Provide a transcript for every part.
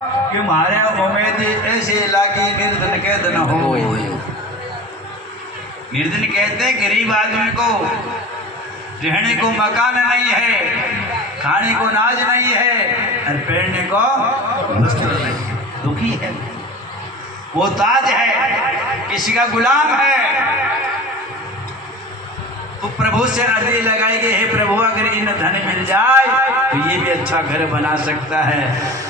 कि मारे उम्मीद ऐसे लागी निर्धन कैद न हो। निर्धन कहते गरीब आदमी को रहने को मकान नहीं है, खाने को नाज नहीं है और पहनने को वस्त्र नहीं है, दुखी है। वो ताज है, किसी का गुलाम है। तो प्रभु से अर्जी लगाएगी, हे प्रभु अगर इन धन मिल जाए तो ये भी अच्छा घर बना सकता है,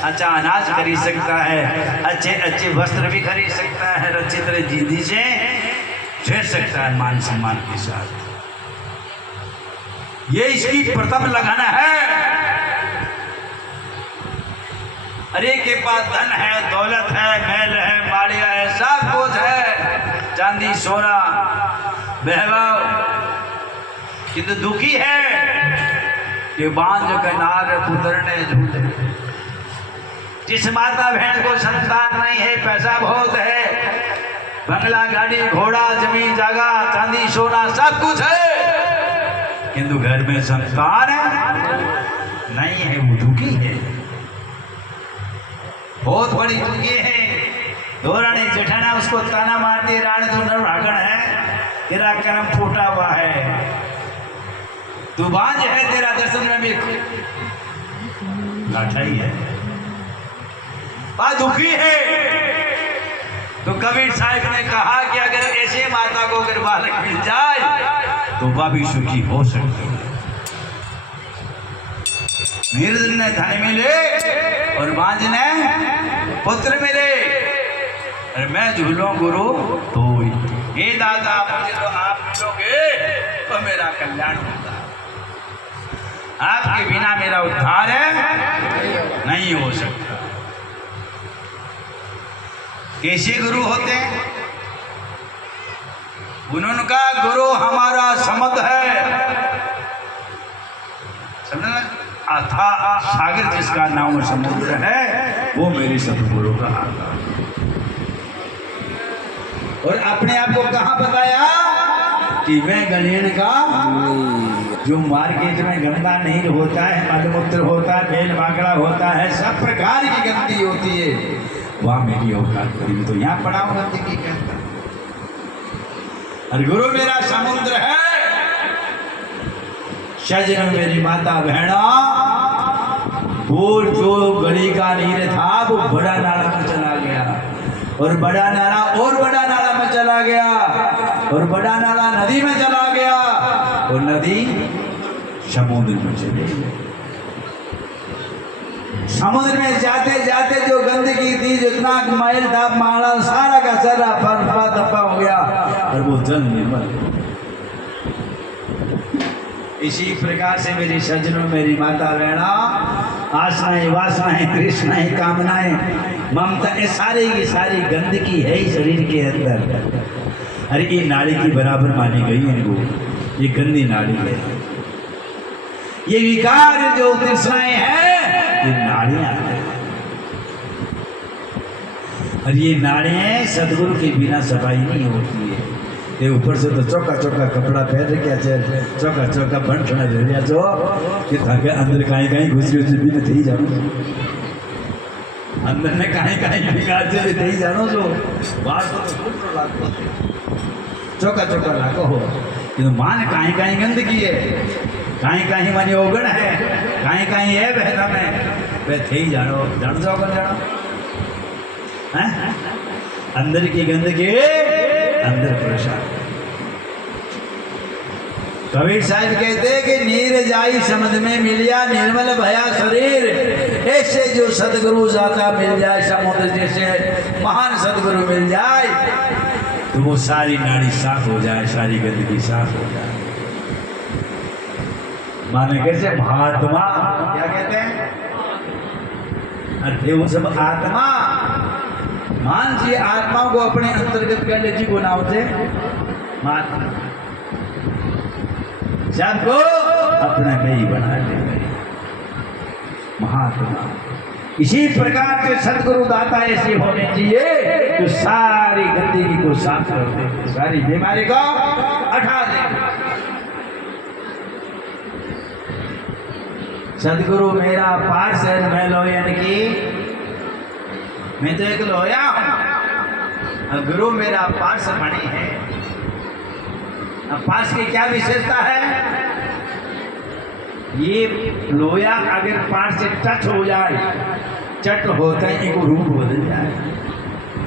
अच्छा अनाज खरीद सकता है, अच्छे अच्छे वस्त्र भी खरीद सकता है, अच्छी तरह जिंदगी से झेल सकता है मान सम्मान के साथ। ये इसकी प्रथम लगन है। अरे के पास धन है, दौलत है, महल है, माड़िया है, सब कुछ है, चांदी सोना वैभव, किंतु दुखी है कि बांझ कनार पुत्र ने झूठे। जिस माता बहन को संतान नहीं है, पैसा बहुत है, बंगला गाड़ी घोड़ा जमीन जगह चांदी सोना सब कुछ है, किंतु घर में संतान नहीं है, वो दुखी है, बहुत बड़ी दुखी है। धोरानी जेठाना उसको ताना मारती, रानी तो नरभागण है, तेरा कर्म फूटा हुआ है, तू बांझ है, तेरा दर्शन में भी गाठा ही है, दुखी है। तो कबीर साहब ने कहा कि अगर ऐसे माता को अगर बालक मिल जाए तो वह भी सुखी हो सकती है। निर्धन ने धन मिले और बांझ ने पुत्र मिले, और मैं झूलो गुरु तो हे दादा मुझे तो आप मिलोगे तो मेरा कल्याण होगा, आपके बिना मेरा उद्धार है नहीं हो सकता। कैसे गुरु होते हैं? उन्होंने कहा गुरु हमारा समद है, समझना, अथा सागर जिसका नाम समुद्र है वो मेरे सतगुरु का आता। और अपने आप को कहाँ बताया कि मैं गलेन का, जो मार्केट में गंदा नहीं होता है, मलमूत्र होता है, बेल बागड़ा होता है, सब प्रकार की गंदगी होती है, वहां मेरी औकात करी तो यहाँ पड़ा हूं गंदगी के अंदर। और गुरु मेरा समुद्र है, सजन मेरी माता बहना, वो जो गली का नीर था वो बड़ा नाला में चला गया, और बड़ा नाला और बड़ा नाला में चला गया, और बड़ा नाला नदी में चला गया, और नदी समुद्र में चली गई। समुद्र में जाते जाते जो गंदगी थी, जितना मैल था, माला सारा का सारा फरफा दफा हो गया, और वो जल निर्मल। इसी प्रकार से मेरी सज्जनों, मेरी माता बहना, आशाएं वासनाएं तृष्णाएं कामनाएं ममता, ये सारी की सारी गंदगी है ही शरीर के अंदर। अरे ये नाड़ी की बराबर मानी गई है इनको, ये गंदी नाड़ी है, ये विकार जो तृष्णाएं हैं ये नाड़ियां हैं, और ये नाड़ियां सदगुरु के बिना सफाई नहीं होती है। ये ऊपर से तो चौका चौका कपड़ा पहन रखे, चौका चौका बन खड़ा रह जो कि थाके अंदर कहीं कहीं घुसी भी नहीं जानो, अंदर ने कहीं कहीं बिगाड़ से भी नहीं जानो, जो बाहर तो लागो चौका चौका लागो हो, किंतु मान कहीं कहीं गंदगी है, कहीं कहीं मानी ओगण है, कहीं कहीं है बहता में वे थे ही जानो, जान जाओ कौन जानो है? अंदर की गंदगी अंदर परेशान। कबीर साहब कहते हैं कि नीर जाई समझ में मिलिया, निर्मल भया शरीर, ऐसे जो सदगुरु जाता मिल जाए, समुद्र जैसे महान सदगुरु मिल जाए तो वो सारी नाड़ी साफ हो जाए, सारी गंदगी साफ हो जाए। माने कैसे महात्मा क्या कहते हैं, अरे वो सब आत्मा, मान जी आत्माओं को अपने अंतर्गत कर ले जी को नाम से महात्मा, सबको अपना में ही बना ले महात्मा। इसी प्रकार के सदगुरु दाता ऐसे होने चाहिए जो सारी गंदगी को साफ कर दे, सारी बीमारी को हटा दे। सदगुरु मेरा पार्षद मैं लोयन की मैं तो एक लोया हूं और गुरु मेरा पार्श मणि है। अब पार्श की क्या विशेषता है? ये लोया अगर पार्श से टच हो जाए, चट होता है, एक रूप बदल जाए।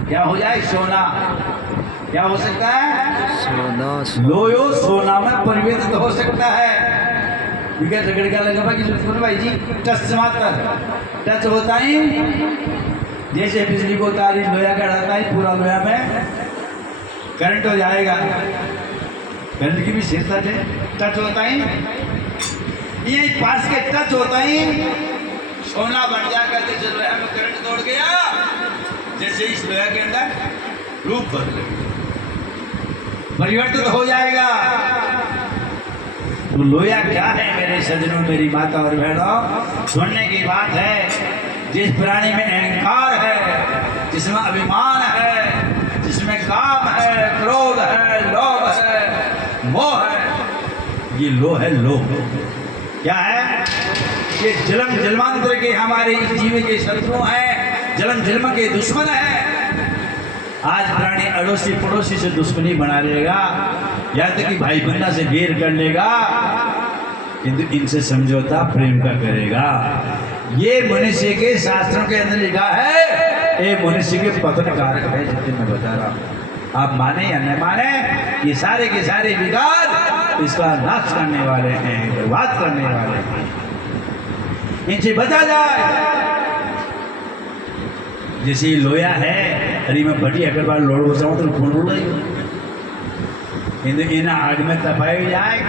क्या हो जाए? सोना। क्या हो सकता है? सोना। लोयो सोना में परिवर्तित हो सकता है। रगड़ का लगा भाई जी, टच मात्र टच होता ही जैसे बिजली को तारी लोया का डालता है, पूरा लोया में करंट हो जाएगा। करंट की भी विशेषता है, टच होता ही ये पास के टच होता ही सोना बन जाएगा। जैसे लोया में करंट दौड़ गया, जैसे इस लोया के अंदर रूप बदल परिवर्तित हो जाएगा। तो लोया क्या है मेरे सज्जनों, मेरी माता और बहनों? सुनने की बात है। जिस प्राणी में अहंकार है, जिसमें अभिमान है, जिसमें काम है, क्रोध है, लोभ है, मोह है, ये लो है। लोभ क्या है? ये जन्म जन्मांतर के हमारे जीवन के शत्रु हैं, जन्म जन्म के दुश्मन हैं। आज प्राणी अड़ोसी पड़ोसी से दुश्मनी बना लेगा, या तक कि भाई बंदा से घेर कर लेगा, किंतु इनसे समझौता प्रेम का करेगा। ये मनुष्य के शास्त्रों के अंदर लिखा है, ये मनुष्य के पतन कारक है। जितने मैं बता रहा हूँ, आप माने या न माने, ये सारे के सारे विकार इसका नाश करने वाले हैं, बर्बाद करने वाले हैं। इनसे बचा जाए। जैसे ये लोया है, अरे मैं बड़ी अगर बार लोड़ हो जाऊँ तो कौन बोल रही इन आग में तपाई जाए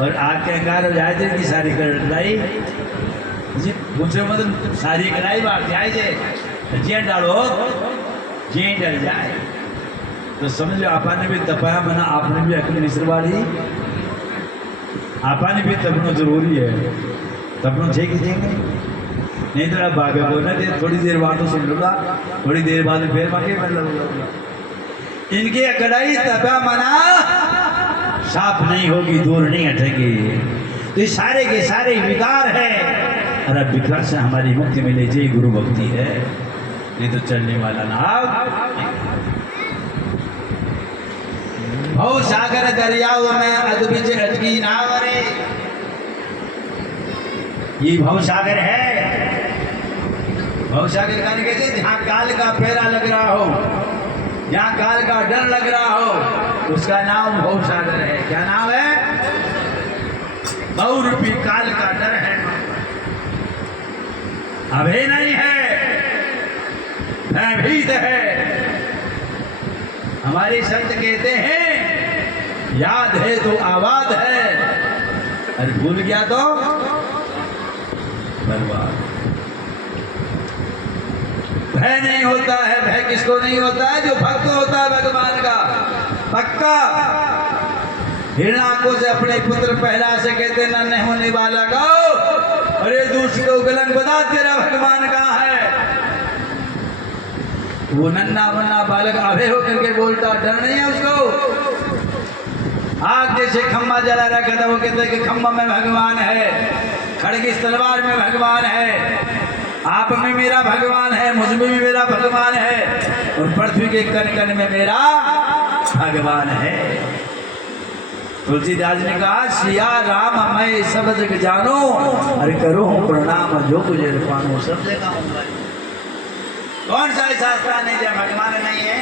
और आग के अंगार हो जाए तो इनकी सारी कढ़ाई जी मुझे मतलब सारी कढ़ाई बात जाए जे जी डालो जी डल जाए तो समझ लो आपा ने भी तपाया, मना आपने भी अकल मिश्र वाली आपा ने भी तपनो जरूरी है। तपनो छे कि नहीं तो आप भागे बोलना दे, थोड़ी देर बाद तो सुन लूँगा, थोड़ी देर बाद फिर बाकी मैं लगूंगा। इनकी कड़ाई तपा मना साफ नहीं होगी, दूर नहीं हटेगी। तो ये सारे के सारे विकार है। अरे विकार से हमारी मुक्ति मिले, जय गुरु भक्ति है। ये तो चलने वाला नाव भव सागर दरियाओं में अद्भुत अटकी नाव रे। ये भव सागर है। भव सागर कहने के जहाँ काल का फेरा लग रहा हो, जहाँ काल का डर लग रहा हो, उसका नाम भव सागर है। क्या नाम है? बहुरूपी काल का डर है। अभय नहीं है, भयभीत है। हमारे संत कहते हैं याद है तो आबाद है, अरे भूल गया तो बर्बाद। भय नहीं होता है। भय किसको नहीं होता है? जो भक्त होता है भगवान का पक्का। हिरणाको से अपने पुत्र पहला से कहते न नहीं होने वाला गाओ, अरे दूसरे को गलन बता तेरा भगवान कहाँ है? वो नन्ना मुन्ना बालक अभय होकर के बोलता, डर नहीं है उसको। आग जैसे खम्बा जला रखा था, वो कहते कि खम्बा में भगवान है, खड़ग इस तलवार में भगवान है, आप में मेरा भगवान है, मुझ में भी मेरा भगवान है, और पृथ्वी के कण कण में मेरा भगवान है। तुलसीदास ने कहा सिया राम मैं सब जग जानो, अरे करो प्रणाम जो तुझे पानो। सब जगह हूँ। कौन सा ऐसा स्थान है जहाँ भगवान नहीं है?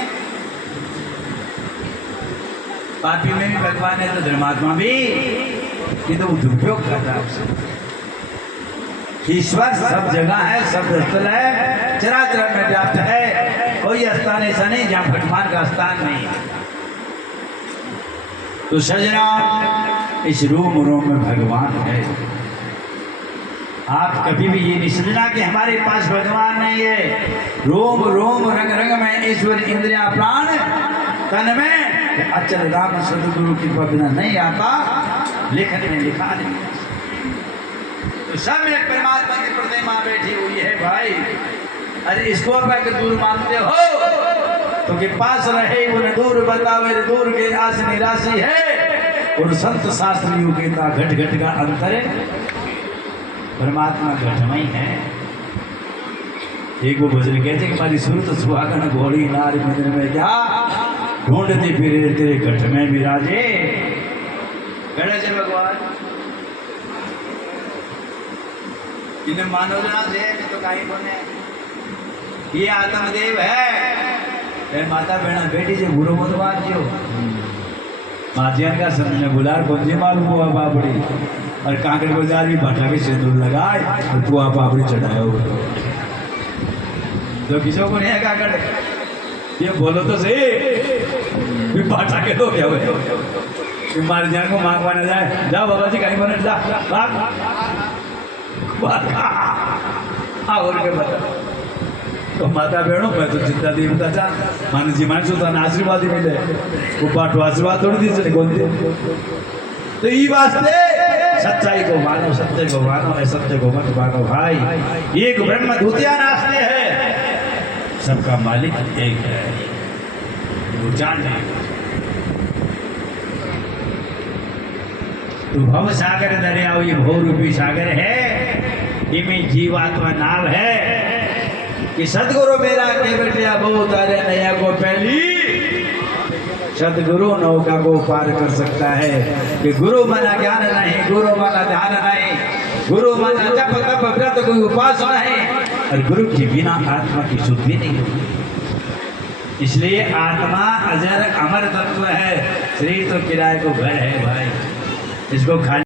पापी में भी भगवान है तो धर्मात्मा भी, ये तो दुरुपयोग करता है उससे। ईश्वर सब जगह है, सब स्थल है, चराचर में व्याप्त है। कोई स्थान ऐसा नहीं जहाँ भगवान का स्थान नहीं है। तो सजना इस रोम रोम में भगवान है। आप कभी भी ये नहीं समझना कि हमारे पास भगवान नहीं है। रोम रोम रंग रंग में ईश्वर इंद्रिया प्राण तन में अचल राम सदगुरु की बिना नहीं आता, लेखन में लिखा नहीं। तो सब में परमात्मा की प्रतिमा बैठी हुई है भाई। अरे इसको अगर दूर मानते हो तो के पास रहे वो न दूर बतावे, दूर के आस निराशी है। और संत शास्त्रियों के घट घट का अंतर है, परमात्मा घटमय है। एक वो भजन कहते कि मारी सूरत सुहागन घोड़ी नार मिलन में जा ढूंढती फिरे तेरे गठ में विराजे। कहने से भगवान इन्हें मानो जना से तो कहीं बोने ये आत्मदेव है। माता बहना बेटी से बुरो मत बाजियो। माजिया का समय में बुलार कौन मालूम हुआ पापड़ी और कांकड़ बाजार भी भाटा के सिंदूर लगाए और पुआ पापड़ी चढ़ाया हो तो किसी को नहीं है काकड़। ये बोलो तो सही भाटा के तो क्या हुए मारे जान को मांगवाने जाए जाओ बाबा जी कहीं बने जा और के बता तो माता बहनों मैं तो चिंता देवता था माने जी मान सुता आशीर्वाद ही मिले वो पाठो आशीर्वाद थोड़ी दी चले कौन दी तो ये वास्ते सच्चाई को मानो सत्य को मानो है सत्य को मत मानो भाई। एक ब्रह्म द्वितीय नास्ते है सबका मालिक एक है वो जान तो भव सागर दरिया ये भव रूपी सागर है इनमें जीवात्मा नाव है कि सदगुरु मेरा के बेटिया बहु तारे नैया को पहली सदगुरु नौका को पार कर सकता है कि गुरु माना ज्ञान नहीं गुरु माना ध्यान नहीं गुरु माना जप तप व्रत कोई उपास नहीं और गुरु के बिना आत्मा की शुद्धि नहीं होती। इसलिए आत्मा अजर अमर तत्व है शरीर तो किराए को घर है भाई इसको खाली